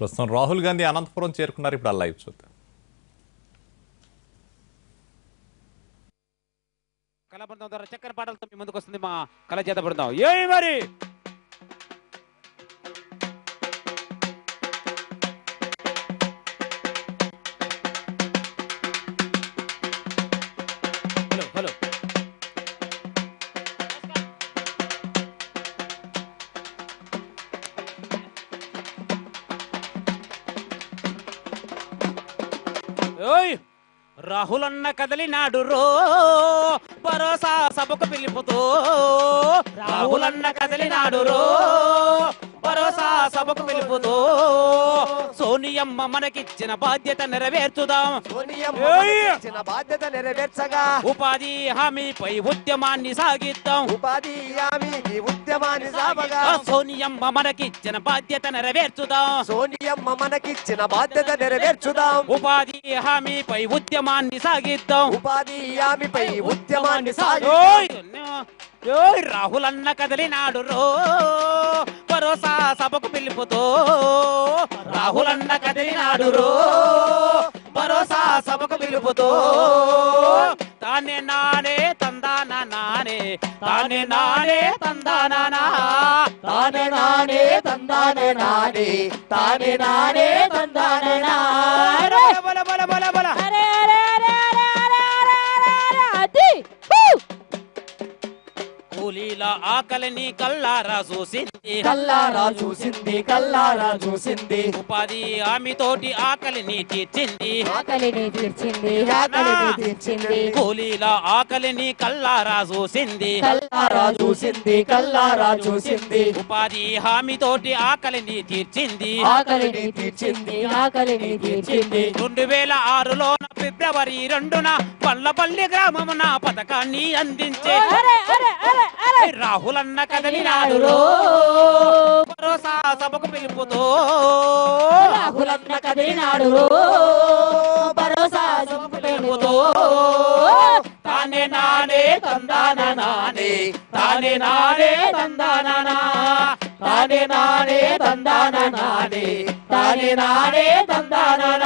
ప్రస్తుతం రాహుల్ గాంధీ అనంతపురం చేరుకున్నారు. ఇప్పుడు ఆ లైవ్ చూద్దాం. కళా బృందం ద్వారా చక్కని పాటలతో మీ ముందుకు వస్తుంది మా కళా చేత బృందం. ఏమి మరి హలో ఓయ్ రాహుల్ అన్న కదలినాడు రో భరోసా సభకు పిలుపుతో. రాహుల్ అన్న కదలినాడు రో భరోసా సభకు పిలుపుతో. సోనియమ్మ మనకిచ్చిన బాధ్యత నెరవేర్చుదాం. బాధ్యత నెరవేర్చగా ఉపాధి హామీపై ఉద్యమాన్ని సాగిద్దాం. ఉపాధి హామీకి ఉద్యమాన్ని సాగగా సోనియమ్మ మనకిచ్చిన బాధ్యత నెరవేర్చుదాం. సోనియమ్మ మనకిచ్చిన బాధ్యత నెరవేర్చుదాం. ఉపాధి హామీపై ఉద్యమాన్ని సాగిద్దాం. ఉపాధి హామీపై ఉద్యమాన్ని సాగి రాహుల్ అన్న కదిలినాడు రో భరోసా సభకు పిలుపుతో. రాహుల్ అన్న కదిలినాడు రో భరోసా సభకు పిలుపుతో. తానే నానే తందాన నానే తానే నానే తందాన తానే నానే తందానే నానే తానే నానే తందానే నానే. బల బల బల బల కూలీల ఆకలిని కల్లారా చూసింది. కల్లారా చూసింది కల్లారా చూసింది. ఉపాధి హామీతోటి ఆకలిని తీర్చింది. ఆకలిని తీర్చింది ఆకలిని తీర్చింది. కూలీల ఆకలిని కల్లారా చూసింది. కల్లారా చూసింది కల్లారా చూసింది. ఉపాధి హామీతోటి ఆకలిని తీర్చింది. ఆకలిని తీర్చింది ఆకలిని తీర్చింది. 2006లో ఫిబ్రవరి 2న పల్లపల్లి గ్రామమున పథకాన్ని అందించే రాహుల్ అన్న కదలినాడు రో భరోసా సభకు పిలుపుతో. రాహుల్ అన్న కదిలినాడు రో భరోసా సభకు పిలుపుతో. తానే నానే తందాన నానే తానే నానే తందాన తానే నానే తందాన నానే తానే నానే తందాన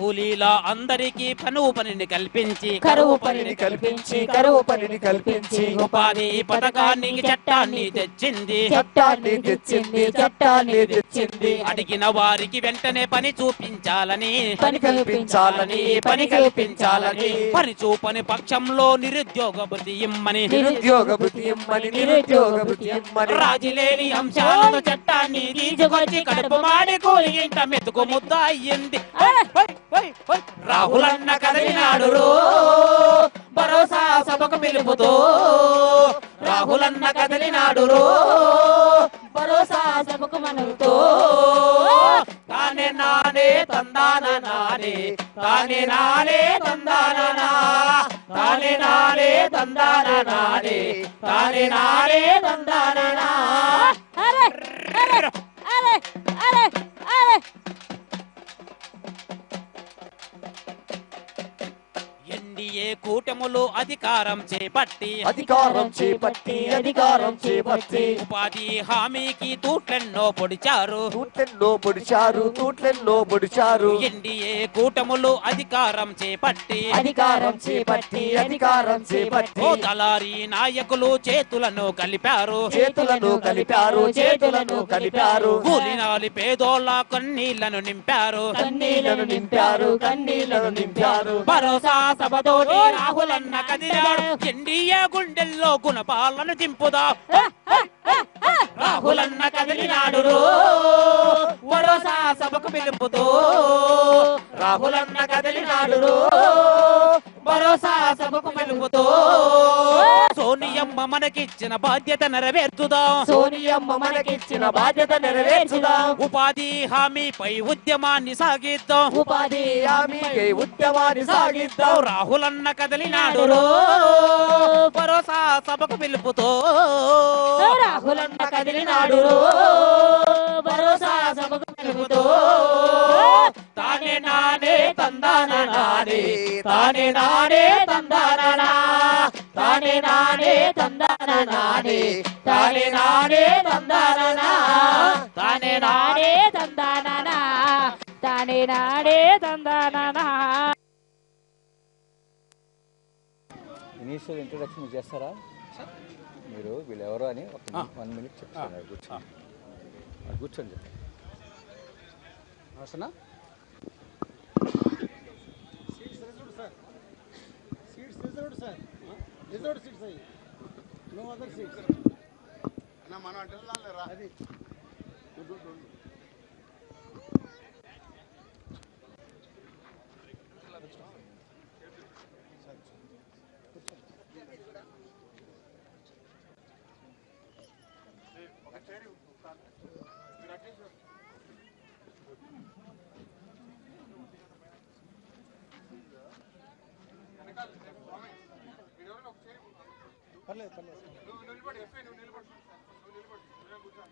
కూలీల అందరికీ పనిని కల్పించి కరువు పనిని కల్పించి కరువు పనిని కల్పించి ఉపాధి పథకానికి చట్టాన్ని తెచ్చింది. చట్టాన్ని తెచ్చింది చట్టాన్ని తెచ్చింది. అడిగిన వారికి వెంటనే పని చూపించాలని పని కల్పించాలని పని కల్పించాలని. పని చూపని పక్షంలో నిరుద్యోగ భృతి ఇమ్మని నిరుద్యోగ భృతి ఇమ్మని నిరుద్యోగ భృతి ఇమ్మని. రాజులేని అంశాలతో చట్టాన్ని తీసుకొచ్చి కడుపు మాడి కూలి ఇంట మెతుకు ముద్ద అయ్యింది. రాహుల్ అన్న కదిలినాడు రో భరోసా సభకు పిలుపుతో. రాహుల్ అన్న కదిలినాడు రో భరోసా సభకు మనవుతో. తానే నానే తందాన నానే తానే నానే తందాన తానే నానే తందాన నానే తానే నానే తందాన. అరే అరే అరే అరే అరే ఎన్డీఏ కూటములు అధికారం చేపట్టి అధికారం చేపట్టి అధికారం చేపట్టి ఉపాధి హామీకి తూట్లెన్నో పొడిచారు. తూట్లెన్నో పొడిచారు తూట్లెన్నో పొడిచారు. ఎన్డీఏ కూటములు అధికారం చేపట్టి అధికారం చేపట్టి అధికారం చేపట్టి ఓ దళారీ నాయకులు చేతులను కలిపారు. చేతులను కలిపారు చేతులను కలిపారు. కూలినాలి పేదోళ్ళ కన్నీళ్లను నింపారు. కన్నీళ్లను నింపారు కన్నీళ్లను నింపారు. భరోసా సభతోటి రాహుల్ అన్న కదిలాడు. ఎన్డీఏ గుండెల్లో గుణపాలను దింపుదా. రాహుల్ అన్న కదిలినాడు రో భరోసా సభకు పిలుపుతో. రాహుల్ అన్న కదిలినాడు రో భరోసా సభకు పిలుపుతో. సోనియమ్మ మనకిచ్చిన బాధ్యత నెరవేర్చుదాం. సోనియమ్మ మనకిచ్చిన బాధ్యత నెరవేర్చుదాం. ఉపాధి హామీపై ఉద్యమాన్ని సాగిద్దాం. ఉపాధి హామీపై ఉద్యమాన్ని సాగిద్దాం. రాహుల్ అన్న కదిలినాడు రో భరోసా సభకు పిలుపుతో. రాహుల్ అన్న కదిలినాడు రో భరోసా సభకు పిలుపుతో. తానే నానే తందాన నానే తానే నానే తందాన తానే నానే తందాన నానే తానే నానే తందాన నా తానే నానే తందాన నా తానే నానే తందాన నా. ఇనీషియల్ ఇంట్రొడక్షన్ మీరు చేస్తారా? మీరు వీళ్ళు ఎవరో అని ఒక 1 minute చెప్తాను. కూర్చోండి. వస్తున్నా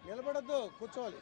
నిలబడద్దు, కూర్చోవాలి.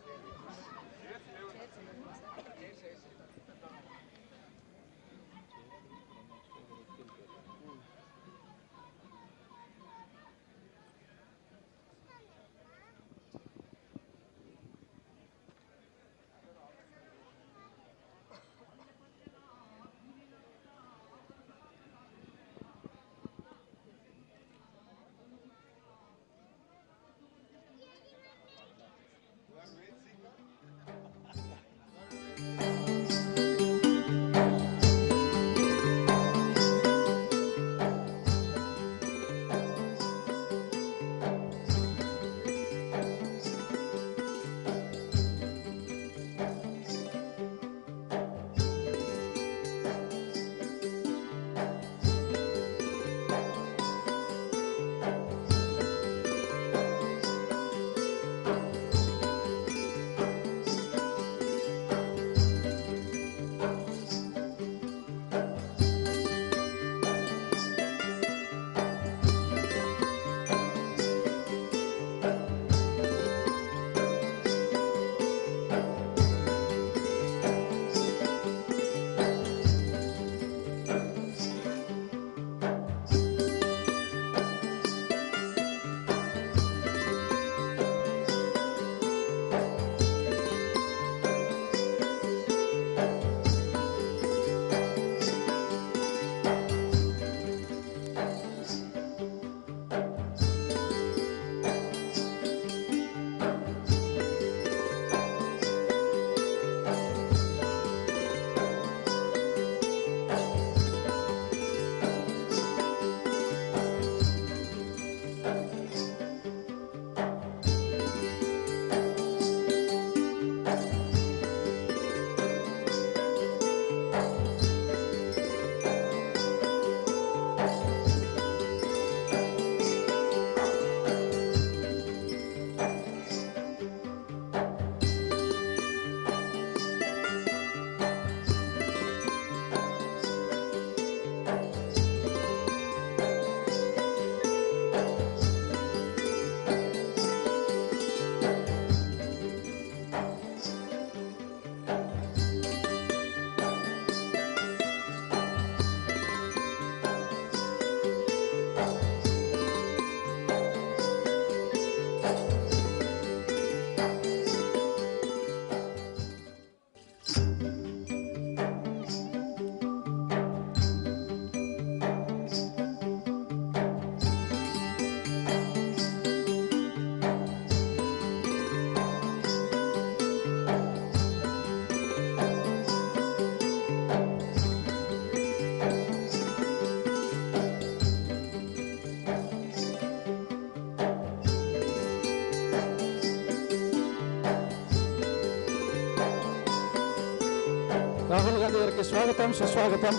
రాహుల్ గాంధీ గారికి స్వాగతం, సుస్వాగతం.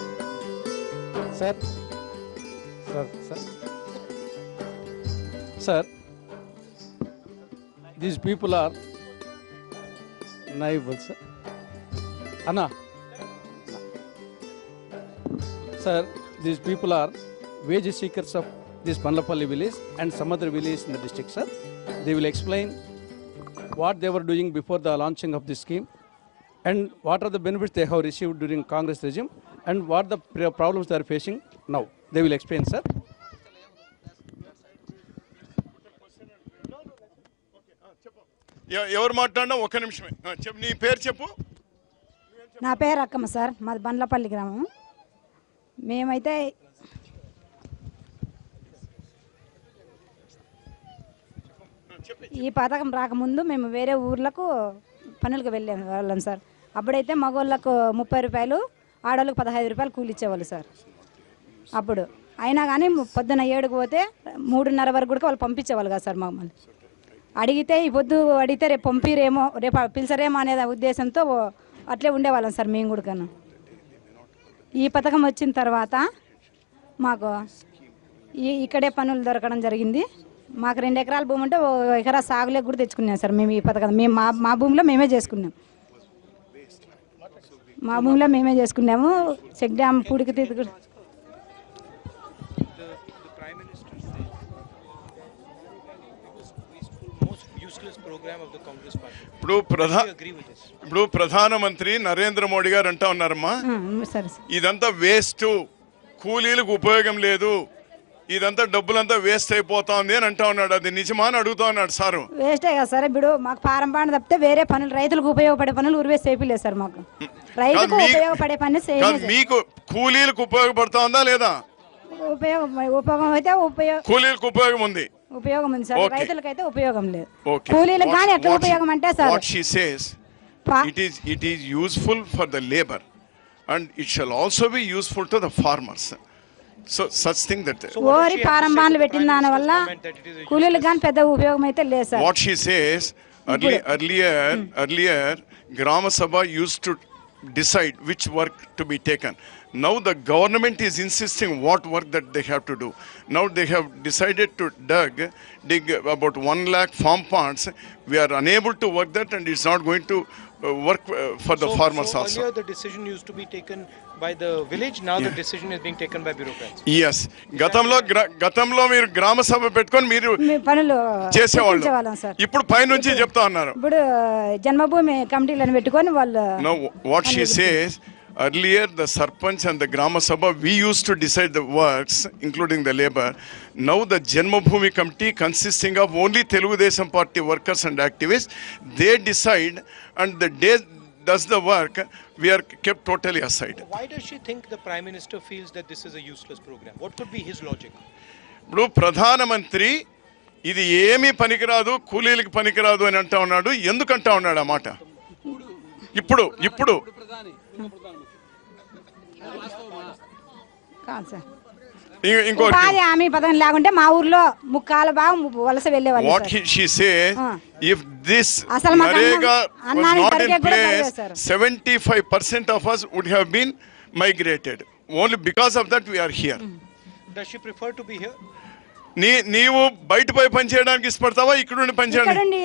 Sir sir sir sir these people are noble sir. అన్నా sir, these people are wage seekers of this Panlapalli village and some other village in the district, sir. They will explain what they were doing before the launching of this scheme and what are the benefits they have received during Congress regime and what the problems they are facing now. They will explain, sir. ఎవరు మాట్లాడినా ఒక్క నిమిషమే చెప్పు, నీ పేరు చెప్పు. నా పేరు Akkamma sir, మాది బండ్లపల్లి గ్రామం. మేమైతే ఈ పథకం రాకముందు మేము వేరే ఊర్లకు పనులకు వాళ్ళం సార్. అప్పుడైతే మగవాళ్ళకు 30 రూపాయలు, ఆడవాళ్ళకు 15 రూపాయలు కూలి ఇచ్చేవాళ్ళు సార్. అప్పుడు అయినా కానీ పొద్దున్న 7కు పోతే 3:30 వరకు కూడా వాళ్ళు పంపించేవాళ్ళు కదా సార్. మమ్మల్ని అడిగితే ఈ పొద్దు అడిగితే రేపు పంపిరేమో, రేపు పిలిచరేమో అనే ఉద్దేశంతో అట్లే ఉండేవాళ్ళం సార్ మేము కూడా. ఈ పథకం వచ్చిన తర్వాత మాకు ఇక్కడే పనులు దొరకడం జరిగింది. మాకు 2 ఎకరాల భూమి ఉంటే 1 ఎకరా సాగులేకి కూడా తెచ్చుకున్నాం సార్ మేము. ఈ పథకం మేము మా భూమిలో మేమే చేసుకున్నాం. మా భూమిలో మేమే చేసుకున్నాము. చెక్ డ్యామ్ పూడికి తీర్చు. ఇప్పుడు ప్రధానమంత్రి నరేంద్ర మోడీ గారు అంటా ఉన్నారమ్మా, ఇదంతా వేస్ట్, కూలీలకు ఉపయోగం లేదు, ఇదంతా డబ్బులంతా వేస్ట్ అయిపోతుంది అని అంటా ఉన్నాడు. అది నిజమా అని అడుగుతా ఉన్నాడు సారు. వేస్టే కదా సార్. ఇప్పుడు మాకు ఫారం పంట తప్పితే వేరే పనులు, రైతులకు ఉపయోగపడే పనులు ఉరివేసి చేయలేదు సార్. మాకు రైతుకు ఉపయోగపడే పని మీకు కూలీలకు ఉపయోగపడుతుందా లేదా? ఉపయోగం అయితే కూలీలకు ఉపయోగం ఉంది, ఉపయోగం ఉంది సార్. రైతులకైతే ఉపయోగం లేదు. కూలీలకు కానీ ఎట్లా ఉపయోగం అంటే sir, what she says, it is useful for the labor and it shall also be useful to the farmers. So such thing that ఓరి ఫారం బాండ్లు పెట్టిన దాని వల్ల కూలీలకు కానీ పెద్ద ఉపయోగం అయితే లేదు sir. what she says, earlier Grama Sabha used to decide which work to be taken. Now the government is insisting what work that they have to do. Now they have decided to dig about 1 lakh farm ponds. We are unable to work that, and it's not going to work for the farmers also. Earlier the decision used to be taken by the village, now the decision is being taken by bureaucrats. Yes, గతంలో మీరు గ్రామ సభ పెట్టుకొని మీరు పనులు చేసేవాళ్ళు, ఇప్పుడు పై నుంచి చెప్తా ఉన్నారు. ఇప్పుడు జన్మభూమి కమిటీలను పెట్టుకొని వాళ్ళు. No, what she says, earlier the sarpanch and the grama sabha we used to decide the works including the labor. Now the Janmabhoomi committee consisting of only Telugu Desam party workers and activists, they decide, and the day does the work, we are kept totally aside. Why does she think the Prime Minister feels that this is a useless program? What could be his logic? ఇప్పుడు ప్రధానమంత్రి ఇది ఏమీ పనికిరాదు, కూలీలకు పనికిరాదు అని అంటా ఉన్నాడు. ఎందుకు అంటా ఉన్నాడు ఆ మాట? ఇప్పుడు ఉపాధి హామీ పథకం లేకుంటే మా ఊర్లో ముక్కాల భాగం వలస వెళ్ళేవాళ్ళు. What she says, if this Narega was not in place, 75% of us would have been migrated. Only because of that we are here. Does she prefer to be here? నీవు బయట పోయి పని చేయడానికి ఇష్టపడతావా, ఇక్కడ ఉండి పని చేయడానికి?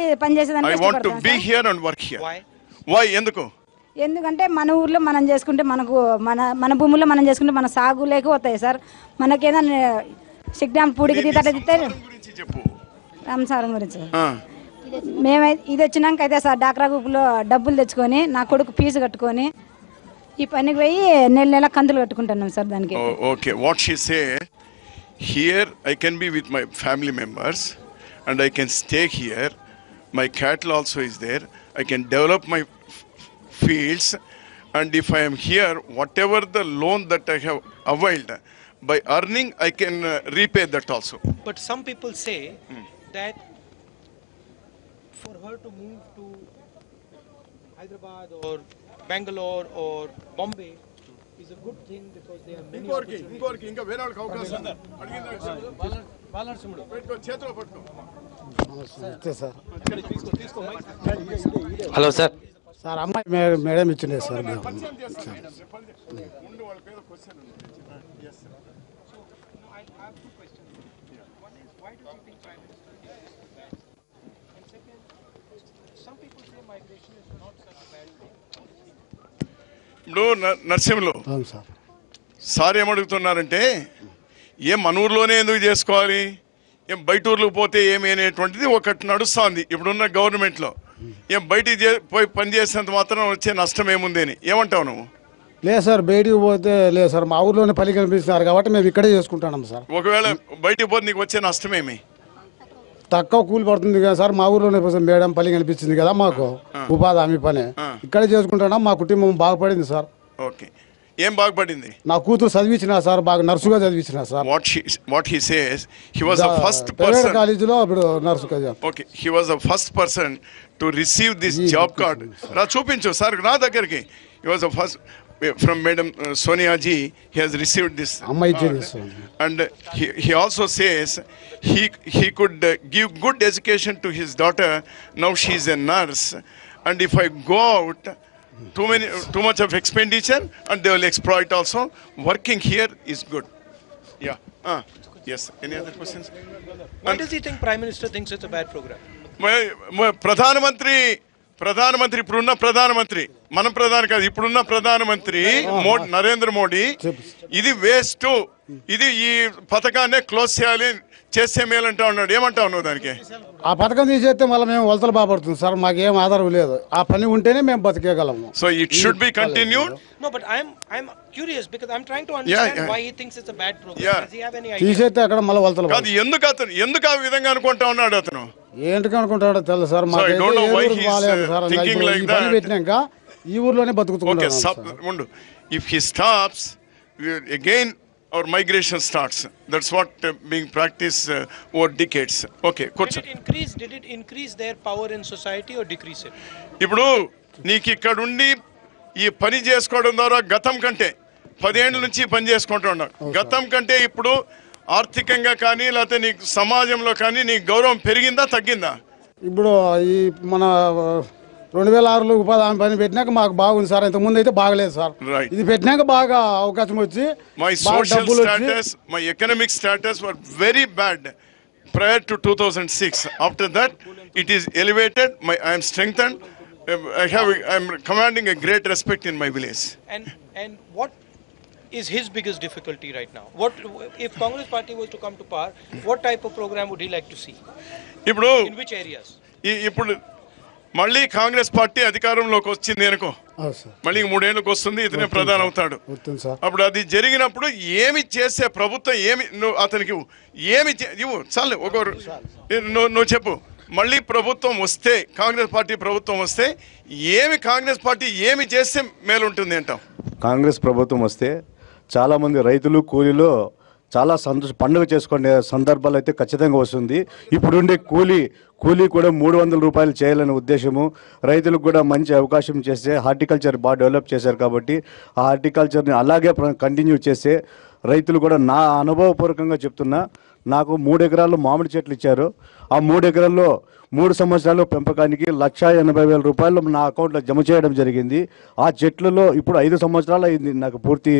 I want to be here and work here. Why? ఎందుకంటే మన ఊర్లో మనం చేసుకుంటే మనకు మన భూముల్లో మనం చేసుకుంటే మన సాగు లేక వస్తాయి సార్. మనకేదన్నా చెక్ డ్యామ్ పూడికి తీతే రామసారం గురించి మేమైతే ఇది వచ్చినాక అయితే సార్ డాక్రా గ్రూప్లో డబ్బులు తెచ్చుకొని నా కొడుకు ఫీజు కట్టుకొని ఈ పనికి పోయి నెల కంతులు కట్టుకుంటున్నాం సార్ దానికి. Okay, what she say, here I can be with my family members and I can stay here, my cattle also is there, I can develop my fields, and if I am here, whatever the loan that I have availed, by earning I can repay that also. But some people say that for her to move to Hyderabad or Bangalore or Bombay is a good thing because there are many opportunities. inga vera valku avakasam unda adigina balansudu petko chetlo patko sir. Hello sir. Sir అమ్మాయి madam ఇచ్చిండే sir. ఇప్పుడు Narsimhulu sir ఏమడుగుతున్నారంటే, ఏం మన ఊర్లోనే ఎందుకు చేసుకోవాలి, ఏం బయట ఊర్లకు పోతే ఏమి అనేటువంటిది ఒకటి నడుస్తుంది ఇప్పుడున్న గవర్నమెంట్లో. ఏం బయటికి పోయి పని చేసినంత మాత్రం వచ్చే నష్టం ఏముంది అని ఏమంటావు నువ్వు? లేదు సార్, బయటికి పోతే లేదు సార్, మా ఊర్లోనే పని కనిపిస్తున్నారు కాబట్టి మేము ఇక్కడే చేసుకుంటున్నాం సార్. ఒకవేళ బయటికి పోతే నీకు వచ్చే నష్టం ఏమి? తక్కువ కూలి పడుతుంది కదా సార్. మా ఊర్లోనే మేడం పని కనిపించింది కదా మాకు, ఉపాధి హామీ పని ఇక్కడే చేసుకుంటున్నాం. మా కుటుంబం బాగుపడింది సార్. ఓకే, ఏం బాగుపడింది? నా కూతురు చదివించిన సార్, బాగా నర్సుగా చదివించిన sir. What he says, he was the first private person. కాలేజీలో ఇప్పుడు నర్సు కదా. Okay, he was the first person to receive this job card. రా చూపించు సార్, రా దగ్గరికి. He was the first from Madam Sonia ji. He has received this. అమ్మాయి ఇచ్చింది sir. And he also says he could give good education to his daughter. Now she is a nurse, and if I go out, too much of expenditure, and they will exploit also. Working here is good. Yeah. Yes. Any other questions? Why does he think Prime Minister thinks it's a bad program? ప్రధానమంత్రి ఇప్పుడున్న ప్రధానమంత్రి, మన ప్రధాని కాదు, ఇప్పుడున్న ప్రధానమంత్రి నరేంద్ర మోడీ ఇది waste, ఇది ఈ పథకాన్ని క్లోజ్ చేయాలి, చేసే మేలంటా ఉన్నాడు. ఏమంటా ఉన్నావు దానికి? ఆ పథకం తీసేస్తే మళ్ళీ మేము వలసలు బాపడుతుంది సార్. మాకేం ఆధారం లేదు. ఆ పని ఉంటేనే మేము బతికేయగలము. So it should be continued. No, but I'm curious because I'm trying to understand why he thinks it's a bad program. Does he have any idea? తీసేస్తే అక్కడ మళ్ళీ వలసలు కాదు, ఎందుకు ఆ విధంగా అనుకుంటా ఉన్నాడు అతను? ఏంటికి అనుకుంటాడో తెలుసు సార్. మాకు పని పెట్టినాక ఈ ఊర్లోనే బతుకుతున్నాడు. If he stops, again our migration starts. That's what being practiced over decades. Okay, Did it increase their power in society or decrease it? ఇప్పుడు నీకు ఇక్కడ ఉండి ఈ పని చేసుకోవడం ద్వారా గతం కంటే 10 ఏళ్ల నుంచి పని చేసుకుంటూ ఉన్నావు. గతం కంటే ఇప్పుడు ఆర్థికంగా కానీ లేకపోతే నీకు సమాజంలో కానీ నీ గౌరవం పెరిగిందా తగ్గిందా? ఇప్పుడు ఈ మన 2006లో ఉపాధి హామీ పని పెట్టినాక మాకు బాగుంది సార్. ఇంతకు ముందు అయితే బాగలేదు సార్. ఇది పెట్టినాక బాగా అవకాశం వచ్చి my social status, my economic status were very bad prior to 2006. After that it is elevated. I am strengthened. I am commanding a great respect in my village. And what is his biggest difficulty right now? What if Congress party was to come to power, what type of program would he like to see? In which areas? ఇప్పుడు మళ్ళీ Congress party అధికారంలోకి వచ్చింది అనుకో, మళ్ళీ 3 ఏళ్ళకి వస్తుంది, ఇతనే ప్రధాని అవుతాడు. అప్పుడు అది జరిగినప్పుడు ఏమి చేసే ప్రభుత్వం, ఏమి నువ్వు అతనికి ఏమి ఇవ్వు చాలు. నువ్వు చెప్పు, మళ్ళీ ప్రభుత్వం వస్తే, కాంగ్రెస్ పార్టీ ప్రభుత్వం వస్తే కాంగ్రెస్ పార్టీ ఏమి చేస్తే మేలుంటుంది అంటాం? కాంగ్రెస్ ప్రభుత్వం వస్తే చాలామంది రైతులు కూలీలు చాలా పండుగ చేసుకునే సందర్భాలు అయితే ఖచ్చితంగా వస్తుంది. ఇప్పుడుండే కూలీ కూడా 300 రూపాయలు చేయాలనే ఉద్దేశము, రైతులకు కూడా మంచి అవకాశం చేస్తే హార్టికల్చర్ బాగా డెవలప్ చేశారు కాబట్టి ఆ హార్టికల్చర్ని అలాగే కంటిన్యూ చేస్తే రైతులు కూడా, నా అనుభవపూర్వకంగా చెప్తున్నా, నాకు 3 ఎకరాల్లో మామిడి చెట్లు ఇచ్చారు. ఆ 3 ఎకరాల్లో 3 సంవత్సరాలు పెంపకానికి 1,80,000 రూపాయలు నా అకౌంట్లో జమ చేయడం జరిగింది. ఆ చెట్లలో ఇప్పుడు 5 సంవత్సరాలు అయింది నాకు పూర్తి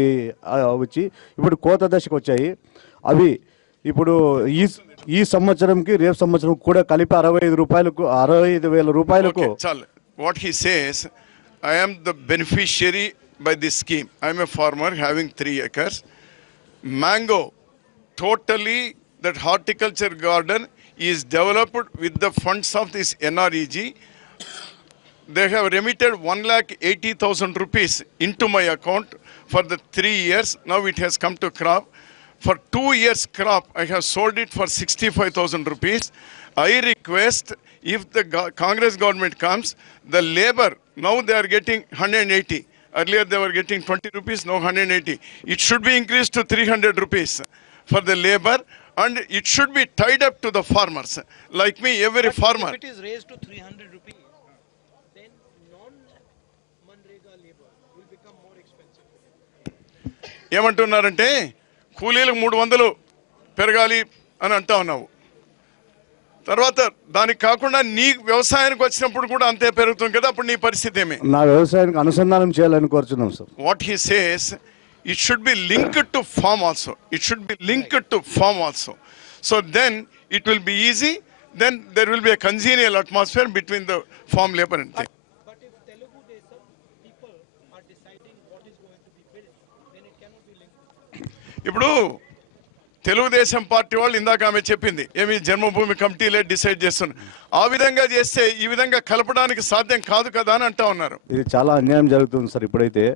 వచ్చి, ఇప్పుడు కోత దశకు వచ్చాయి. అవి ఇప్పుడు ఈ సంవత్సరంకి రేపు సంవత్సరం కూడా కలిపి 65,000 రూపాయలకు. What he says, I am the beneficiary by this scheme. I am a farmer having 3 acres. Mango, totally that horticulture garden is developed with the funds of this NREG. They have remitted 1,80,000 rupees into my account for the 3 years. Now it has come to crop. For 2 years crop, I have sold it for 65,000 rupees. I request, if the Congress government comes, the labor, now they are getting 180. Earlier they were getting 20 rupees, now 180. It should be increased to 300 rupees for the labor, and it should be tied up to the farmers. Like me, every farmer. If it is raised to 300 rupees, then non-Manrega labor will become more expensive. ఏమంటున్నారంటే కూలీలకు 300 పెరగాలి అని అంటా ఉన్నావు. తర్వాత దానికి కాకుండా నీ వ్యవసాయానికి వచ్చినప్పుడు కూడా అంతే పెరుగుతుంది కదా, అప్పుడు నీ పరిస్థితి ఏమి? నా వ్యవసాయానికి అనుసంధానం చేయాలని కోరుచున్నాం sir. What he says, it should be linked to farm also. It should be linked to farm also. So then it will be easy. Then there will be a congenial atmosphere between the farm labor and thing. But if Telugu Desam people are deciding what is going to be built, then it cannot be linked. ఇప్పుడు Telugu Desam party వాళ్ళు ఇందాక ఆమె చెప్పింది, ఏమి జన్మభూమి కమిటీలే decide చేస్తున్నారు. ఆ విధంగా చేస్తే ఈ విధంగా కలపడానికి సాధ్యం కాదు కదా అని అంటా ఉన్నారు. ఇది చాలా అన్యాయం జరుగుతుంది సార్. ఇప్పుడైతే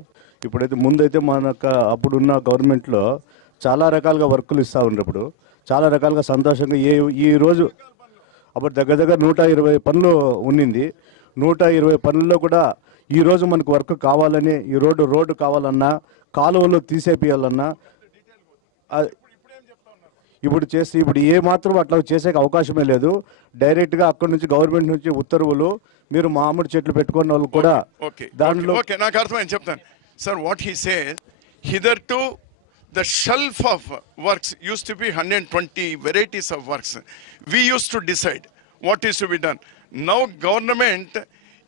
ముందైతే మనకు అప్పుడున్న గవర్నమెంట్లో చాలా రకాలుగా వర్కులు ఇస్తూ ఉన్నప్పుడు చాలా రకాలుగా సంతోషంగా ఈ రోజు అప్పుడు దగ్గర దగ్గర 120 పనులు ఉన్నింది. 120 పనుల్లో కూడా ఈరోజు మనకు వర్క్ కావాలని, ఈ రోడ్డు కావాలన్నా, కాలువలు తీసేపియాలన్నా ఇప్పుడు ఏ మాత్రం అట్లా చేసే అవకాశమే లేదు. డైరెక్ట్గా అక్కడ నుంచి గవర్నమెంట్ నుంచి ఉత్తర్వులు, మీరు మామిడి చెట్లు పెట్టుకున్న వాళ్ళు కూడా దాంట్లో నాకు అర్థమైంది చెప్తాను sir. What he says, hitherto the shelf of works used to be 120 varieties of works. We used to decide what is to be done. Now government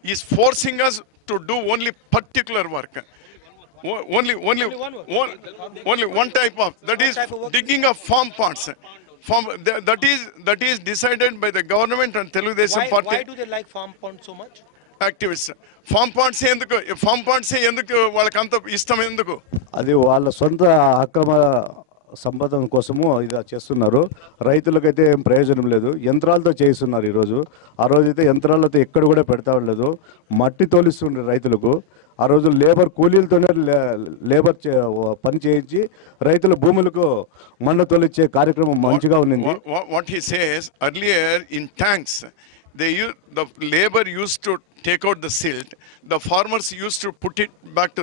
is forcing us to do only particular work. Only one type of, that is digging of farm ponds. That is decided by the government and Telugudesam party. Why do they like farm ponds so much? Activists. farm ponds ఎందుకు వాళ్ళకి అంత ఇష్టం ఎందుకు? అది వాళ్ళ సొంత అక్రమ సంపాదన కోసము ఇది చేస్తున్నారు. రైతులకైతే ఏం ప్రయోజనం లేదు. యంత్రాలతో చేయిస్తున్నారు ఈరోజు. ఆ రోజైతే యంత్రాలతో ఎక్కడ కూడా పెడతా ఉండలేదు. మట్టి తోలిస్తుండే రైతులకు. ఆ రోజు లేబర్ కూలీలతోనే లేబర్ పని చేయించి రైతుల భూములకు మన్ను తోలిచ్చే కార్యక్రమం మంచిగా ఉన్నింది. What he says, earlier in tanks the labor used to take out the silt, the farmers used to put it back to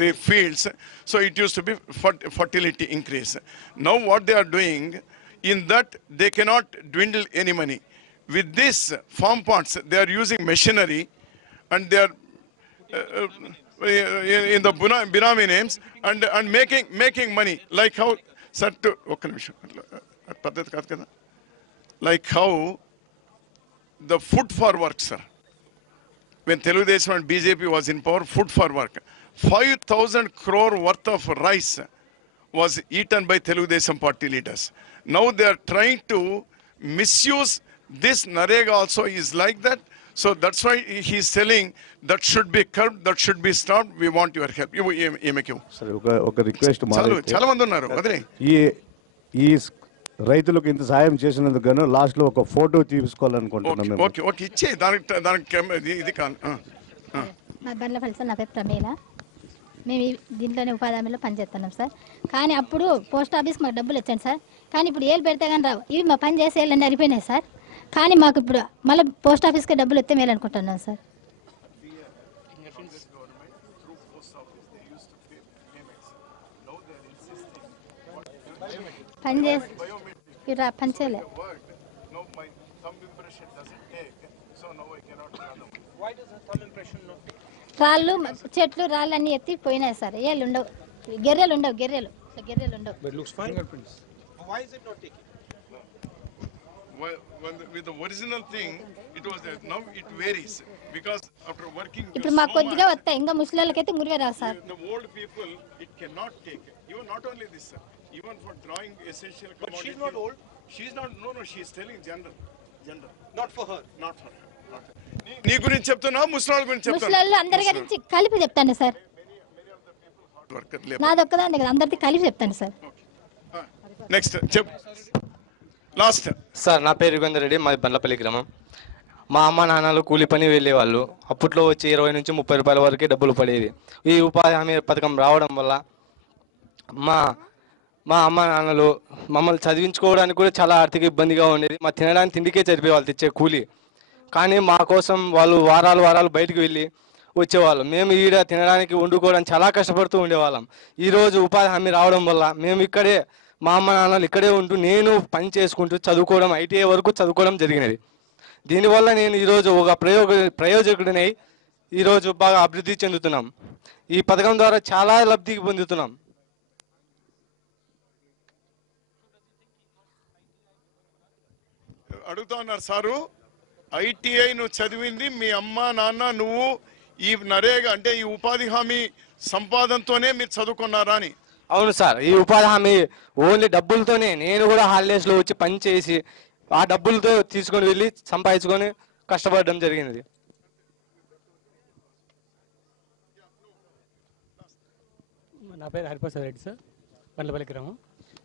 the fields, so it used to be fertility increase. Now what they are doing, in that they cannot dwindle any money. With this farm ponds, they are using machinery and they are in the Binami names and making money, like how like how the food for work, sir. When Telugudesam and BJP was in power, food for work, 5,000 crore worth of rice was eaten by Telugudesam party leaders. Now they are trying to misuse this. Narega also is like that. So that's why he is telling that should be curbed, that should be stopped. We want your help. Sir, oka request చాలా మంది ఉన్నారు. వదిలే. ఈ రైతులకు ఇంత సాయం చేసినందుకు గాను లాస్ట్ లో ఒక ఫోటో తీసుకోవాలనుకుంటున్నాం. ఓకే ఇచ్చే దానికి ఇది కాదు. మా బండ్ల ఫలితం నా పేరు ప్రమీల. మేము దీంట్లోనే ఉపాధి హామీలో పనిచేస్తున్నాం సార్. కానీ అప్పుడు పోస్ట్ ఆఫీస్కి మాకు డబ్బులు వచ్చాను సార్. కానీ ఇప్పుడు ఏళ్ళు పెడితే కానీ రావు. ఇవి మా పని చేసే ఏళ్ళన్నీ అరిపోయినాయి సార్. కానీ మాకు ఇప్పుడు మళ్ళీ పోస్ట్ ఆఫీస్కి డబ్బులు వస్తే మేలు అనుకుంటున్నాం సార్. పని చేసి పనిచేయలే. రాళ్ళు చెట్లు రాళ్ళు అన్ని ఎత్తి పోయినాయి సార్. ఏళ్ళు ఉండవు, గెర్రెలు ఉండవు, గెర్రెలు ఉండవు. With the original thing, it was there. Now it varies because after working. ఇప్పుడు మాకు కొద్దిగా వస్తాయి, ఇంకా ముసలిళ్ళకైతే మురివే రావు sir. The old people it cannot take. Even not only this, sir. Even for drawing essential commodities. But she's not old. She's not. No, she is telling general. Not for her. Not for her. నీ గురించి చెప్తున్నా, ముసలాళ్ళ గురించి చెప్తున్నా. ముసలాళ్ళు అందరి గురించి కలిపి చెప్తాను sir. నాదొక్కదాని దగ్గర అందరిది కలిపి చెప్తాను సార్. నెక్స్ట్ చెప్. లాస్ట్ సార్, నా పేరు యుగంధర్ రెడ్డి, మాది బండ్లపల్లి గ్రామం. మా అమ్మ నాన్నలు కూలి పని వెళ్ళేవాళ్ళు. అప్పట్లో వచ్చి 20 నుంచి 30 రూపాయల వరకే డబ్బులు పడేది. ఈ ఉపాధి హామీ పథకం రావడం వల్ల మా అమ్మ నాన్నలు మమ్మల్ని చదివించుకోవడానికి కూడా చాలా ఆర్థిక ఇబ్బందిగా ఉండేది. మా తినడానికి తిండికే సరిపోయేవాళ్ళు తెచ్చే కూలి. కానీ మా కోసం వాళ్ళు వారాలు బయటకు వెళ్ళి వచ్చేవాళ్ళు. మేము ఈడ తినడానికి వండుకోవడానికి చాలా కష్టపడుతూ ఉండేవాళ్ళం. ఈరోజు ఉపాధి హామీ రావడం వల్ల మేము ఇక్కడే, మా అమ్మ నాన్నలు ఇక్కడే ఉంటూ నేను పని చేసుకుంటూ చదువుకోవడం, ఐటీఐ వరకు చదువుకోవడం జరిగినది. దీనివల్ల నేను ఈరోజు ఒక ప్రయోజకుడినై ఈరోజు బాగా అభివృద్ధి చెందుతున్నాం. ఈ పథకం ద్వారా చాలా లబ్ధి పొందుతున్నాం. అడుగుతా ఉన్నారు సారు, ఐటీఐ నువ్వు చదివింది మీ అమ్మ నాన్న నువ్వు ఈ నరేగా అంటే ఈ ఉపాధి హామీ సంపాదనతోనే మీరు చదువుకున్నారా అని? అవును సార్, ఈ ఉపాధి హామీ ఓన్లీ డబ్బులతోనే. నేను కూడా హాలిడేస్లో వచ్చి పని చేసి ఆ డబ్బులతో తీసుకొని వెళ్ళి సంపాదించుకొని కష్టపడడం జరిగింది. నా పేరు హరిప్రసాద్ రెడ్డి సార్, బండ్లపల్లి గ్రామం.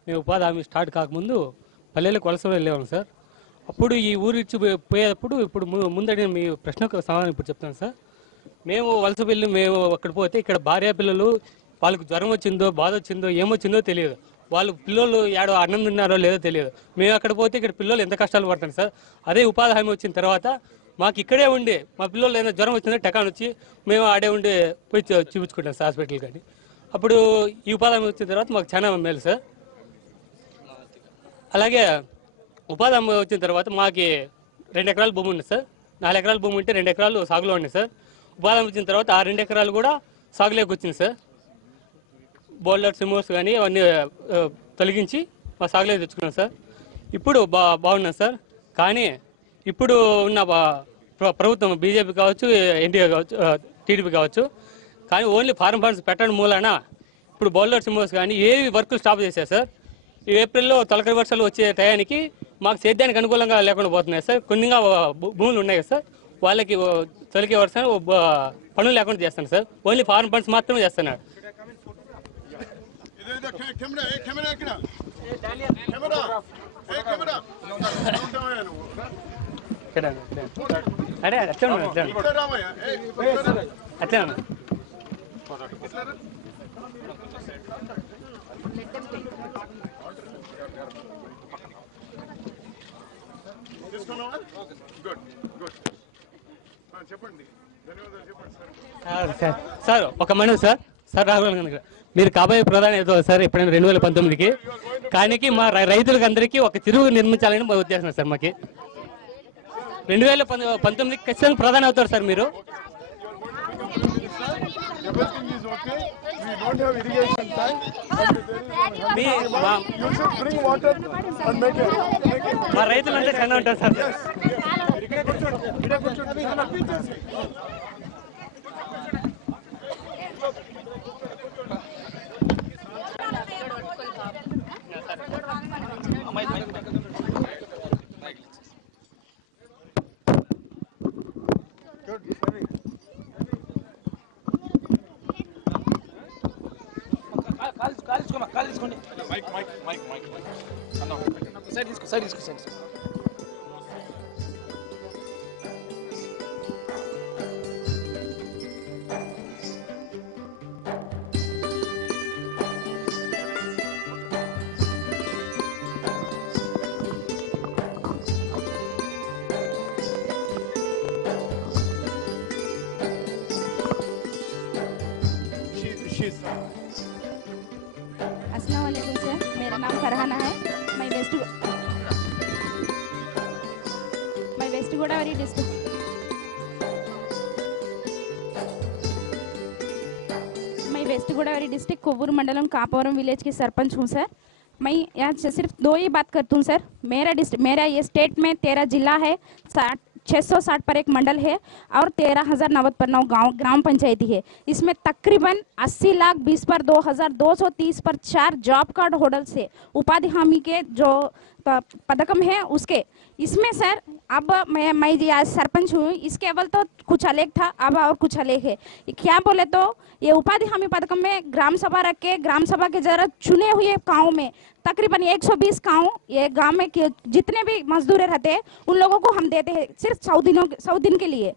మేము ఉపాధి హామీ స్టార్ట్ కాకముందు పల్లెలకు వలస వెళ్ళేవాళ్ళం సార్. అప్పుడు ఈ ఊరు ఇచ్చి పోయేటప్పుడు ఇప్పుడు ముందడి మీ ప్రశ్నకు సమాధానం ఇప్పుడు చెప్తాను సార్. మేము వలస వెళ్ళి మేము అక్కడ పోతే ఇక్కడ భార్య పిల్లలు వాళ్ళకు జ్వరం వచ్చిందో బాధ వచ్చిందో ఏమొచ్చిందో తెలియదు. వాళ్ళు పిల్లలు ఏడో అన్నం తిన్నారో లేదో తెలియదు. మేము అక్కడ పోతే ఇక్కడ పిల్లలు ఎంత కష్టాలు పడతారు సార్. అదే ఉపాధి హామీ వచ్చిన తర్వాత మాకు ఇక్కడే ఉండి మా పిల్లలు ఏదైనా జ్వరం వచ్చిందో టెకాన్ వచ్చి మేము ఆడే ఉండి పోయి చూపించుకుంటాం సార్ హాస్పిటల్ కానీ. అప్పుడు ఈ ఉపాధి హామీ వచ్చిన తర్వాత మాకు చాలా మేలు సార్. అలాగే ఉపాధి హామీ వచ్చిన తర్వాత మాకు 2 ఎకరాల భూమి ఉంది సార్. 4 ఎకరాల భూమి ఉంటే 2 ఎకరాలు సాగులో ఉంది సార్. ఉపాధి హామీ వచ్చిన తర్వాత ఆ 2 ఎకరాలు కూడా సాగులోకి వచ్చింది సార్. బోల్డర్ సిమోర్స్ కానీ అవన్నీ తొలగించి మా సాగులోకి తెచ్చుకున్నాం సార్. ఇప్పుడు బాగున్నాం సార్. కానీ ఇప్పుడు ఉన్న ప్రభుత్వం బీజేపీ కావచ్చు, ఎన్డీఏ కావచ్చు, టీడీపీ కావచ్చు, కానీ ఓన్లీ ఫార్మ్ ఫండ్స్ పెట్టడం మూలన ఇప్పుడు బౌలర్ సిమోస్ కానీ ఏవి వర్కులు స్టాప్ చేశారు సార్. ఈ ఏప్రిల్లో తొలకరి వర్షాలు వచ్చే టయానికి మాకు సేద్యానికి అనుకూలంగా లేకుండా పోతున్నాయి సార్. కొన్నిగా భూములు ఉన్నాయి కదా సార్, వాళ్ళకి తొలకే వర్షాలు పనులు లేకుండా చేస్తాను సార్. ఓన్లీ ఫార్మ్ ఫండ్స్ మాత్రమే చేస్తున్నాడు. అరే అట్లా అట్లా సార్ ఒక మనవి సార్. సార్ రాహుల్ గాంధీ మీరు కాబోయే ప్రధాని ఏదో సార్ ఎప్పుడైనా 2019కి కానీ మా రైతులకు అందరికీ ఒక తిరుగు నిర్మించాలని మా ఉద్దేశం సార్. మాకు 2019కి ఖచ్చితంగా ప్రధాని అవుతారు సార్ మీరు. మా రైతులు అంటే చాలా ఉంటారు సార్. अस्सलाम वालेकुम सर, मेरा नाम फरहाना है. मैं वेस्ट गोदावरी डिस्ट्रिक्ट कोवूर मंडलम कापवरम विलेज की सरपंच हूँ सर. मैं यहाँ सिर्फ 2 ही बात करती हूँ सर. मेरा ये स्टेट में 13 जिला है, 660 पर एक मंडल है और 13,099 गांव ग्राम पंचायती है. इसमें तकरीबन 80 लाख 20 पर 2,230 पर 4 जॉब कार्ड होल्डर्स है. उपाधि हामी के जो पदकम है उसके इसमें सर अब मैं आज सरपंच हूँ. इसके अव्वल तो कुछ अलग था, अब और कुछ अलग है. क्या बोले तो ये उपाधि हामी पदकम में ग्राम सभा रख के ग्राम सभा के जरा चुने हुए गाँव में तकरीबन 120 गाँव, ये गांव में जितने भी मजदूर रहते हैं उन लोगों को हम देते हैं सिर्फ 100 दिन के लिए.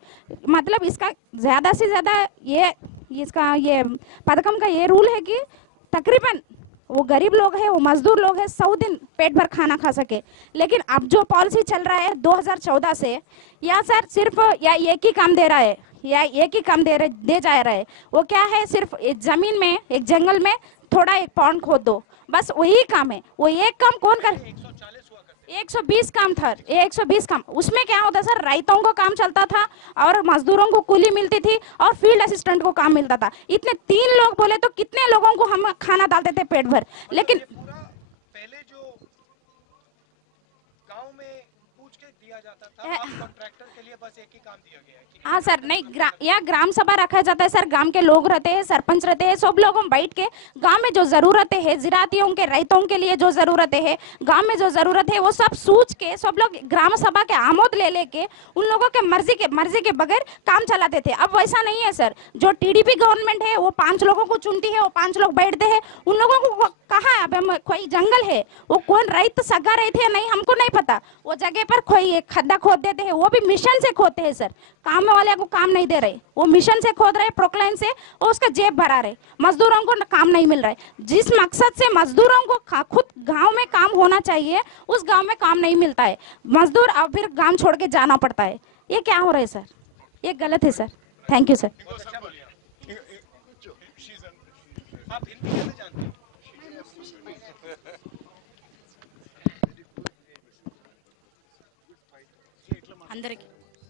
मतलब इसका ज़्यादा से ज़्यादा ये पदकम का ये रूल है कि तकरीबन वो गरीब लोग हैं, वो मजदूर लोग हैं, 100 दिन पेट भर खाना खा सके. लेकिन अब जो पॉलिसी चल रहा है 2014 से, या सर सिर्फ या एक ही काम दे रहा है या एक ही काम दे जा रहा है. वो क्या है, सिर्फ एक ज़मीन में एक जंगल में थोड़ा एक पॉन्ड खोद दो, बस वही काम है. वो एक काम कौन कर 120 काम था, ये 120 काम. उसमें क्या होता सर, राइतों को काम चलता था और मजदूरों को कूली मिलती थी और फील्ड असिस्टेंट को काम मिलता था. इतने 3 लोग बोले तो कितने लोगों को हम खाना डालते थे पेट भर. लेकिन पहले जो गांव में पूछ के दिया जाता था, अब कॉन्ट्रैक्टर के लिए बस एक ही काम दिया गया है. हाँ सर, नहीं यहाँ ग्राम सभा रखा जाता है सर. गांव के लोग रहते हैं, सरपंच रहते हैं, सब लोग बैठ के गांव में जो जरूरतें हैं, जिरातियों के राइतों के लिए जो जरूरतें हैं, गांव में जो जरूरत है वो सब सूझ के सब लोग ग्राम सभा के आमोद ले लेके उन लोगों के मर्जी के बगैर काम चलाते थे. अब वैसा नहीं है सर. जो टीडीपी गवर्नमेंट है वो 5 लोगों को चुनती है, वो 5 लोग बैठते हैं. उन लोगों को कहा अब हम कोई जंगल है, वो कौन राइत सगा रहे थे नहीं हमको नहीं पता. वो जगह पर कोई खड्डा खोद देते हैं, वो भी मिशन से खोदते हैं सर। काम वाले को काम नहीं दे रहे, वो मिशन से खोद रहे, प्रोक्लाइन से, वो उसका जेब भरा रहे, मजदूरों को काम नहीं मिल रहा है। जिस मकसद से मजदूरों को खुद गांव में काम होना चाहिए, उस गांव में काम नहीं मिलता है, मजदूर अब फिर गांव छोड़ के जाना पड़ता है। ये क्या हो रहा है सर? ये गलत है सर। Thank you sir.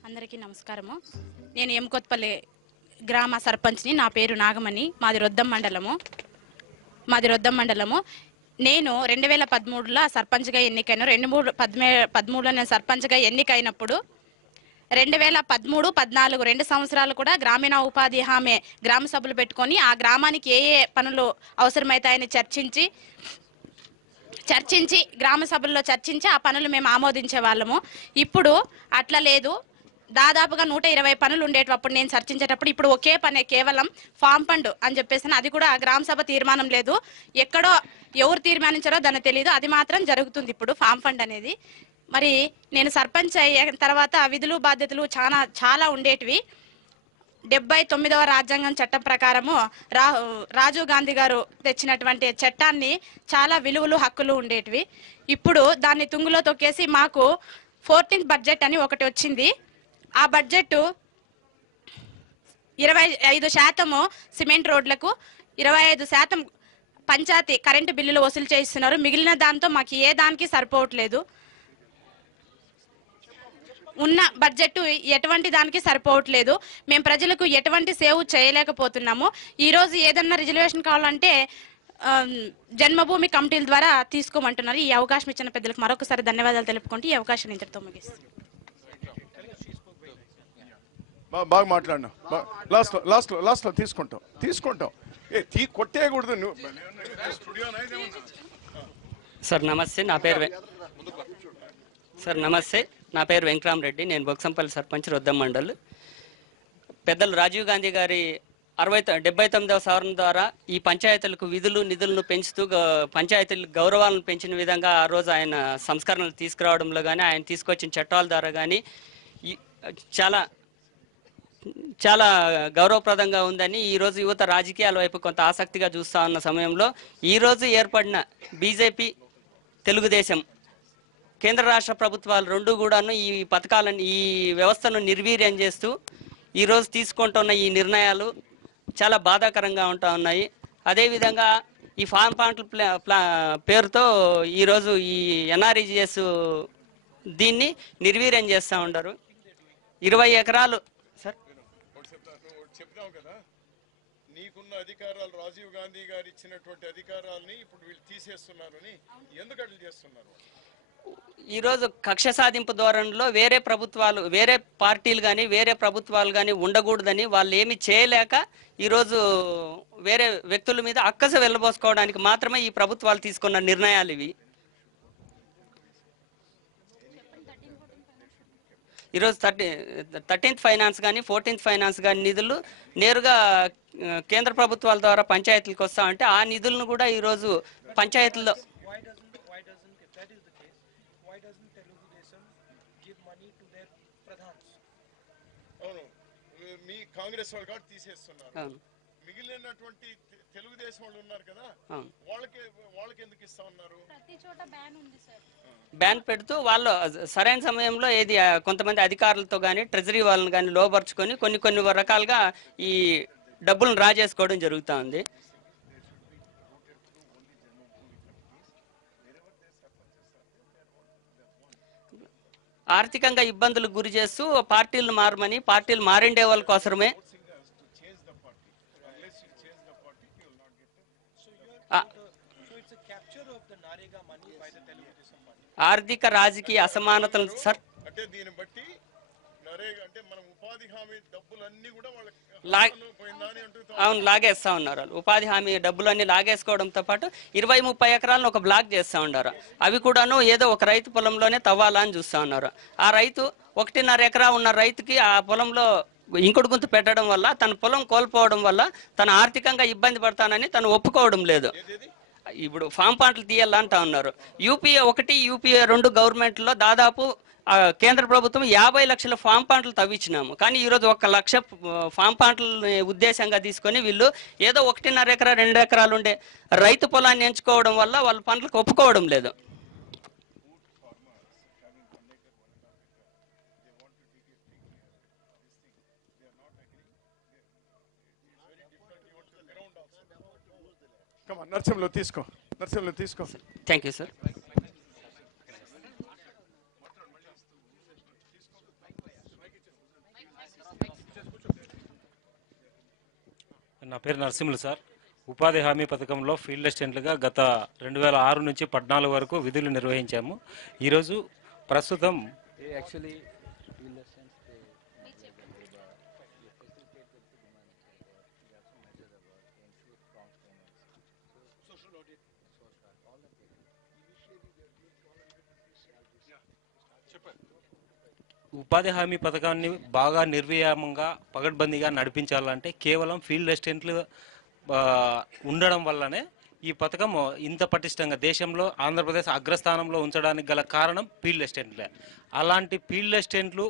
అందరికీ నమస్కారము. నేను ఎమ్కొత్పల్లి గ్రామ సర్పంచ్ని. నా పేరు నాగమణి. మాది రొద్దం మండలము. నేను 2013లో సర్పంచ్గా ఎన్నికైన 2013లో నేను సర్పంచ్గా ఎన్నికైనప్పుడు 2013, 14 2 సంవత్సరాలు కూడా గ్రామీణ ఉపాధి హామీ గ్రామ సభలు పెట్టుకొని ఆ గ్రామానికి ఏ ఏ పనులు అవసరమవుతాయని చర్చించి గ్రామ సభల్లో చర్చించి ఆ పనులు మేము ఆమోదించే వాళ్ళము. ఇప్పుడు అట్లా లేదు. దాదాపుగా 120 పనులు ఉండేటప్పుడు అప్పుడు నేను చర్చించేటప్పుడు, ఇప్పుడు ఒకే పనే కేవలం ఫామ్ ఫండ్ అని చెప్పేసి, అది కూడా గ్రామ సభ తీర్మానం లేదు, ఎక్కడో ఎవరు తీర్మానించారో దాన్ని తెలియదు, అది మాత్రం జరుగుతుంది ఇప్పుడు ఫామ్ ఫండ్ అనేది. మరి నేను సర్పంచ్ అయిన తర్వాత విధులు బాధ్యతలు చాలా ఉండేటివి. 79వ రాజ్యాంగం చట్టం ప్రకారము రాజీవ్ గాంధీ గారు తెచ్చినటువంటి చట్టాన్ని చాలా విలువలు హక్కులు ఉండేటివి. ఇప్పుడు దాన్ని తుంగులో తొక్కేసి మాకు 14th బడ్జెట్ అని ఒకటి వచ్చింది. ఆ బడ్జెట్ 25% సిమెంట్ రోడ్లకు, 25% పంచాయతీ కరెంటు బిల్లులు వసూలు చేయిస్తున్నారు. మిగిలిన దాంతో మాకు ఏ దానికి సరిపోవట్లేదు. ఉన్న బడ్జెట్ ఎటువంటి దానికి సరిపోవట్లేదు. మేము ప్రజలకు ఎటువంటి సేవ్ చేయలేకపోతున్నాము. ఈరోజు ఏదన్నా రిజర్వేషన్ కావాలంటే జన్మభూమి కమిటీల ద్వారా తీసుకోమంటున్నారు. ఈ అవకాశం ఇచ్చిన పెద్దలకు మరొకసారి ధన్యవాదాలు తెలుపుకుంటూ ఈ అవకాశం ఇంతటితో ముగిస్తాను. బాగా మాట్లాడినా. లాస్ట్లో తీసుకుంటాం. కొట్టేయకూడదు నువ్వు. సార్ నమస్తే, నా పేరు వెంకరామరెడ్డి. నేను బొక్సంపల్లి సర్పంచ్, రొద్దం మండల్. పెద్దలు రాజీవ్ గాంధీ గారి 79వ సవరణ ద్వారా ఈ పంచాయతీలకు విధులు నిధులను పెంచుతూ పంచాయతీలకు గౌరవాలను పెంచిన విధంగా ఆ రోజు ఆయన సంస్కరణలు తీసుకురావడంలో కానీ, ఆయన తీసుకొచ్చిన చట్టాల ద్వారా కానీ చాలా గౌరవప్రదంగా ఉందని ఈరోజు యువత రాజకీయాల వైపు కొంత ఆసక్తిగా చూస్తూ ఉన్న సమయంలో ఈరోజు ఏర్పడిన బీజేపీ, తెలుగుదేశం, కేంద్ర రాష్ట్ర ప్రభుత్వాలు రెండు కూడాను ఈ పథకాలను, ఈ వ్యవస్థను నిర్వీర్యం చేస్తూ ఈరోజు తీసుకుంటున్న ఈ నిర్ణయాలు చాలా బాధాకరంగా ఉంటా ఉన్నాయి. అదేవిధంగా ఈ ఫార్మ్ ప్లాంట్ల పేరుతో ఈరోజు ఈ ఎన్ఆర్ఈజీఎస్ దీన్ని నిర్వీర్యం చేస్తూ ఉంటారు. 20 ఎకరాలు సార్ చెప్తావు కదా, నీకున్న అధికారాలు రాజీవ్ గాంధీ గారు ఇచ్చినటువంటి అధికారాలని ఇప్పుడు వీళ్ళు తీసేస్తున్నారని ఎందుకు అట్లా చేస్తున్నారు? ఈరోజు కక్ష సాధింపు ధోరణిలో వేరే పార్టీలు కానీ వేరే ప్రభుత్వాలు కానీ ఉండకూడదని వాళ్ళు ఏమి చేయలేక ఈరోజు వేరే వ్యక్తుల మీద అక్కస వెళ్ళబోసుకోవడానికి మాత్రమే ఈ ప్రభుత్వాలు తీసుకున్న నిర్ణయాలు ఇవి. ఈరోజు 13th ఫైనాన్స్ కానీ 14th ఫైనాన్స్ కానీ నిధులు నేరుగా కేంద్ర ప్రభుత్వాల ద్వారా పంచాయతీలకు వస్తా ఉంటే ఆ నిధులను కూడా ఈరోజు పంచాయతీల్లో మీ కాంగ్రెస్ వాళ్ళు కూడా తీసేస్తున్నారు. మిగిలినటువంటి తెలుగుదేశం వాళ్ళు ఉన్నారు కదా, వాళ్ళకి ఎందుకు ఇస్తా ఉన్నారు? బ్యాన్ పెడుతూ వాళ్ళు సరైన సమయంలో ఏది కొంతమంది అధికారులతో కానీ ట్రెజరీ వాళ్ళని కానీ లోపరుచుకొని కొన్ని రకాలుగా ఈ డబ్బులను డ్రా చేసుకోవడం జరుగుతూ ఉంది. ఆర్థికంగా ఇబ్బందులకు గురి చేస్తూ పార్టీలు మారమని, పార్టీలు మారిండే వాళ్ళ కోసమే ఆర్థిక రాజకీయ అసమానతలు సార్. అంటే దీన్ని బట్టి నరేగా అంటే మనం ఉపాధి హామీ డబ్బులన్నీ కూడా అవును లాగేస్తా ఉన్నారు. ఉపాధి హామీ డబ్బులన్నీ లాగేసుకోవడంతో పాటు 20-30 ఎకరాలను ఒక బ్లాక్ చేస్తూ ఉన్నారు. అవి కూడాను ఏదో ఒక రైతు పొలంలోనే తవ్వాలా అని చూస్తూ ఉన్నారు. ఆ రైతు 1.5 ఎకరా ఉన్న రైతుకి ఆ పొలంలో ఇంకుడు గుంత పెట్టడం వల్ల, తన పొలం కోల్పోవడం వల్ల తను ఆర్థికంగా ఇబ్బంది పడతానని తను ఒప్పుకోవడం లేదు. ఇప్పుడు ఫామ్ ప్లాంట్లు తీయాలంటా ఉన్నారు. UPA 1, UPA 2 గవర్నమెంట్లో దాదాపు కేంద్ర ప్రభుత్వం 50 లక్షల ఫామ్ ప్లాంట్లు తవ్వించినాము. కానీ ఈరోజు 1 లక్ష ఫామ్ ప్లాంట్లని ఉద్దేశంగా తీసుకొని వీళ్ళు ఏదో 1.5 ఎకరా 2 ఎకరాలు ఉండే రైతు పొలాన్ని ఎంచుకోవడం వల్ల వాళ్ళ పంటలకు ఒప్పుకోవడం లేదు. నరసింహలో తీసుకో, నరసింహలో తీసుకో. Thank you sir. నా పేరు నరసింహులు సార్. ఉపాధి హామీ పథకంలో ఫీల్డ్ అసిస్టెంట్లుగా గత 2006 నుంచి 14 వరకు విధులు నిర్వహించాము. ఈరోజు ప్రస్తుతం యాక్చువల్లీ ఉపాధి హామీ పథకాన్ని బాగా నిర్వియామంగా పగడ్బందీగా నడిపించాలంటే కేవలం ఫీల్డ్ అసిస్టెంట్లు ఉండడం వల్లనే ఈ పథకం ఇంత పటిష్టంగా దేశంలో ఆంధ్రప్రదేశ్ అగ్రస్థానంలో ఉంచడానికి గల కారణం ఫీల్డ్ అసిస్టెంట్లే. అలాంటి ఫీల్డ్ అసిస్టెంట్లు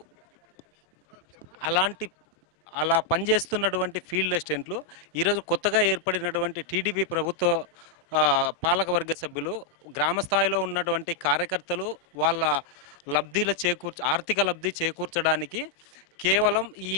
అలా పనిచేస్తున్నటువంటి ఫీల్డ్ అసిస్టెంట్లు ఈరోజు కొత్తగా ఏర్పడినటువంటి టీడీపీ ప్రభుత్వ పాలకవర్గ సభ్యులు గ్రామ స్థాయిలో ఉన్నటువంటి కార్యకర్తలు వాళ్ళ ఆర్థిక లబ్ధి చేకూర్చడానికి కేవలం ఈ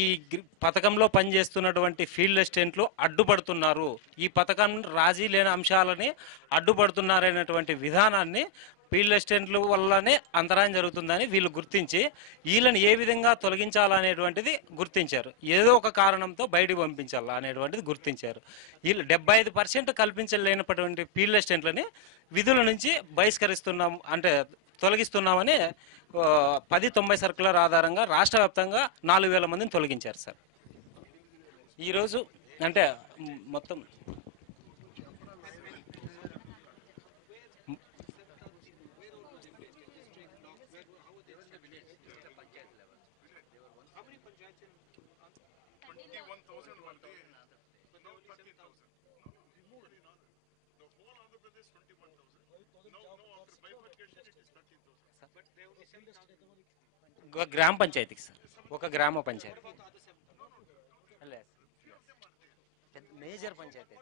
పథకంలో పనిచేస్తున్నటువంటి ఫీల్డ్ అసిస్టెంట్లు అడ్డుపడుతున్నారు, ఈ పథకం రాజీ లేని అంశాలని అడ్డుపడుతున్నారనేటువంటి విధానాన్ని ఫీల్డ్ అసిస్టెంట్ల వల్లనే అంతరాయం జరుగుతుందని వీళ్ళు గుర్తించి వీళ్ళని ఏ విధంగా తొలగించాలనేటువంటిది గుర్తించారు. ఏదో ఒక కారణంతో బయటికి పంపించాలా అనేటువంటిది గుర్తించారు. వీళ్ళు 75% కల్పించలేనటువంటి ఫీల్డ్ అసిస్టెంట్లని విధుల నుంచి బహిష్కరిస్తున్నాం అంటే తొలగిస్తున్నామని 1090 సర్కులర్ ఆధారంగా రాష్ట్ర వ్యాప్తంగా 4000 మందిని తొలగించారు సార్. ఈరోజు అంటే మొత్తం గ్రామ పంచాయతీకి సార్, ఒక గ్రామ పంచాయతీ మేజర్ పంచాయతీ.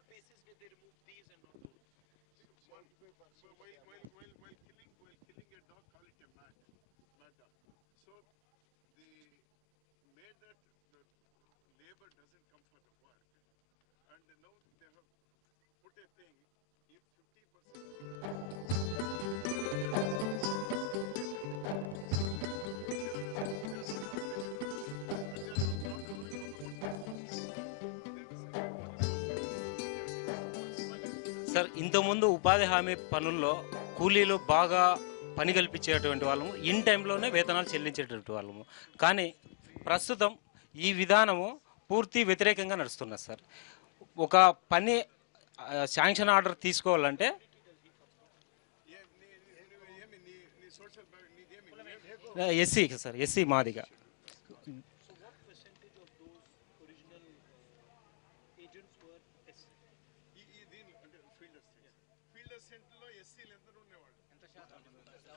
సార్ ఇంతకుముందు ఉపాధి హామీ పనుల్లో కూలీలు బాగా పని కల్పించేటువంటి వాళ్ళము, ఇన్ టైంలోనే వేతనాలు చెల్లించేటువంటి వాళ్ళము. కానీ ప్రస్తుతం ఈ విధానము పూర్తి వ్యతిరేకంగా నడుస్తున్నది సార్. ఒక పని శాంక్షన్ ఆర్డర్ తీసుకోవాలంటే ఎస్సీ సార్, ఎస్సీ మాదిగా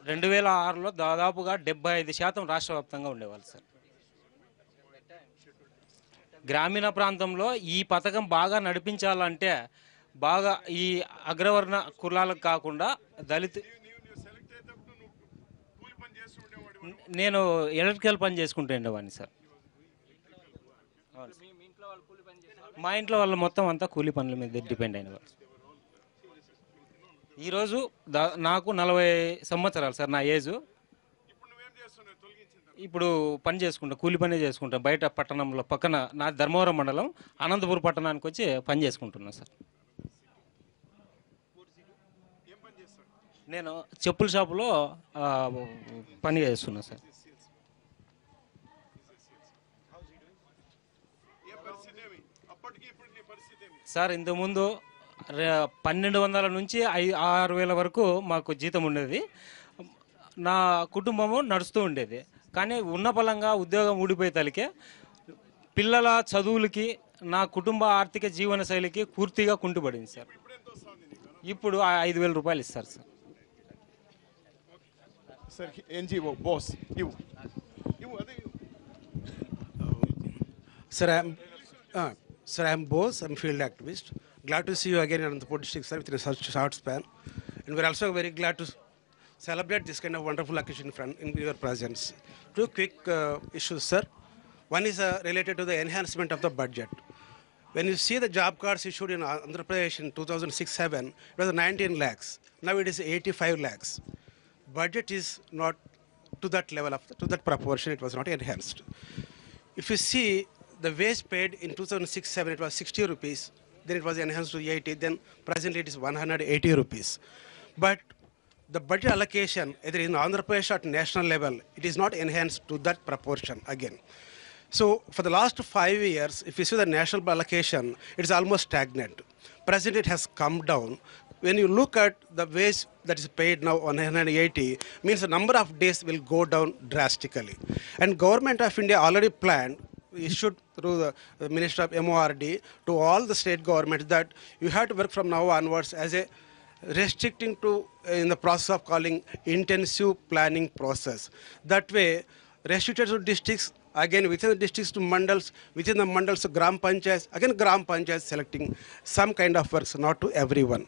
రెండు 2006లో దాదాపుగా 75% రాష్ట్ర వ్యాప్తంగా ఉండేవాళ్ళు సార్. గ్రామీణ ప్రాంతంలో ఈ పథకం బాగా నడిపించాలంటే బాగా ఈ అగ్రవర్ణ కులాలకు కాకుండా దళిత నేను ఎలక్ట్రికల్ పని చేసుకుంటూ ఉండేవాడిని సార్. మా ఇంట్లో వాళ్ళు మొత్తం అంతా కూలీ పనుల మీద డిపెండ్ అయినవారు. ఈరోజు నాకు 40 సంవత్సరాలు సార్ నా ఏజ్. ఇప్పుడు పని చేసుకుంటా, కూలి పని చేసుకుంటాం బయట పట్టణంలో పక్కన నా ధర్మవరం మండలం అనంతపురం పట్టణానికి వచ్చి పని చేసుకుంటున్నాను సార్. నేను చెప్పుల షాపులో పని చేస్తున్నాను సార్. సార్ ఇంతకుముందు 1200 నుంచి 6000 వరకు మాకు జీతం ఉండేది. నా కుటుంబము నడుస్తూ ఉండేది. కానీ ఉన్న పలంగా ఉద్యోగం ఊడిపోయే తలికే పిల్లల చదువులకి నా కుటుంబ ఆర్థిక జీవన శైలికి పూర్తిగా కుంటుపడింది సార్. ఇప్పుడు 5000 రూపాయలు ఇస్తారు sir. Sir, NGO, boss, you. Sir, I'm Bose. I'm field activist. Glad to see you again in Anantapur district, sir, within such a short span. And we're also very glad to celebrate this kind of wonderful occasion in your presence. Two quick issues, sir. One is related to the enhancement of the budget. When you see the job cards issued in Andhra Pradesh in 2006-07, it was 19 lakhs. Now it is 85 lakhs. Budget is not to that level, to that proportion, it was not enhanced. If you see the wage paid in 2006-07, it was 60 rupees, then it was enhanced to 80, then presently it is 180 rupees. But the budget allocation, either in Andhra Pradesh or at national level, it is not enhanced to that proportion again. So for the last 5 years, if you see the national allocation, it is almost stagnant. Presently it has come down. When you look at the wage that is paid now on 180, means the number of days will go down drastically. And Government of India already planned, issued through the Minister of MORD to all the state governments that you have to work from now onwards as a restricting to in the process of calling intensive planning process. That way, restricted to districts, again within the districts to mandals, within the mandals to gram panchayats, again gram panchayats selecting some kind of works, not to everyone.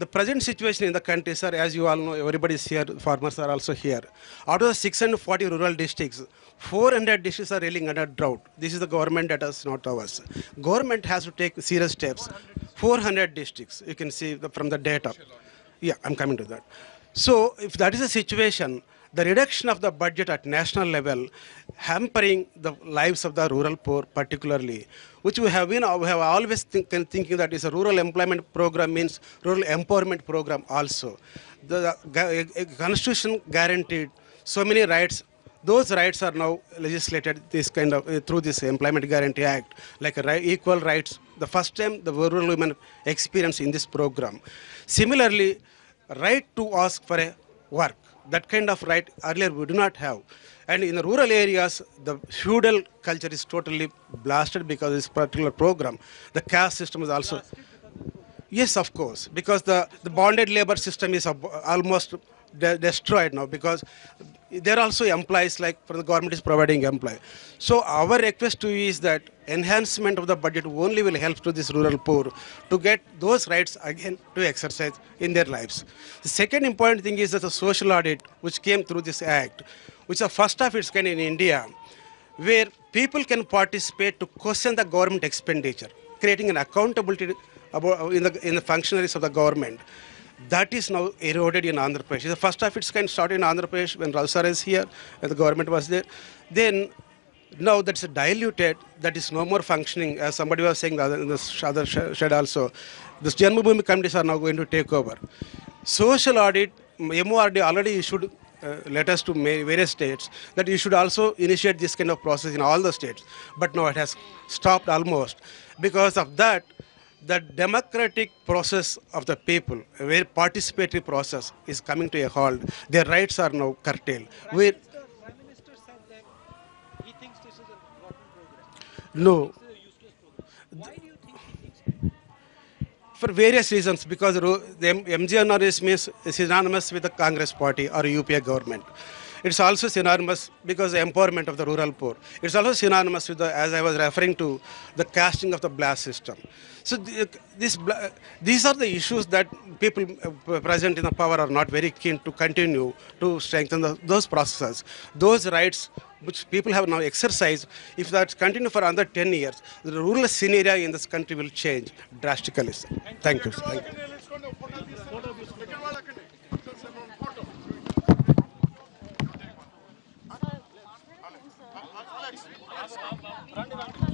The present situation in the country, sir, as you all know, everybody is here, farmers are also here. Out of the 640 rural districts, 400 districts are reeling under drought. This is the government data, not ours. Government has to take serious steps. 400 districts, you can see from the data. Yeah, I'm coming to that. So if that is the situation, the reduction of the budget at national level hampering the lives of the rural poor particularly, which we have always thinking that is a rural employment program means rural empowerment program also. The constitution guaranteed so many rights. Those rights are now legislated this kind of through this Employment Guarantee Act, like equal rights. The first time the rural women experience in this program. Similarly, right to ask for a work. That kind of right earlier we do not have. And in the rural areas, the feudal culture is totally blasted because of this particular program. The caste system is also... Yes, of course, because the bonded labor system is almost destroyed now because there are also employees like for the government is providing employee. So our request to you is that enhancement of the budget only will help to this rural poor to get those rights again to exercise in their lives. The second important thing is that the social audit which came through this act, which is the first of its kind in India, where people can participate to question the government expenditure, creating an accountability in the functionaries of the government. That is now eroded in Andhra Pradesh. The first of its kind started in Andhra Pradesh when Rao sir is here and the government was there. Then now that's diluted, that is no more functioning. As somebody was saying in the other shed also, the Janmabhoomi committees are now going to take over. Social audit, MORD already issued letters to various states that you should also initiate this kind of process in all the states. But now it has stopped almost. Because of that, the democratic process of the people, a very participatory process, is coming to a halt. Their rights are now curtailed. No. For various reasons, because the MGNR is synonymous with the Congress party or UPA government. It's also synonymous because the empowerment of the rural poor. It's also synonymous with, as I was referring to, the casting of the blast system. So these are the issues that people present in the power are not very keen to continue to strengthen those processes. Those rights which people have now exercised, if that continue for another 10 years, the rural scenario in this country will change drastically. Thank you. Thank you.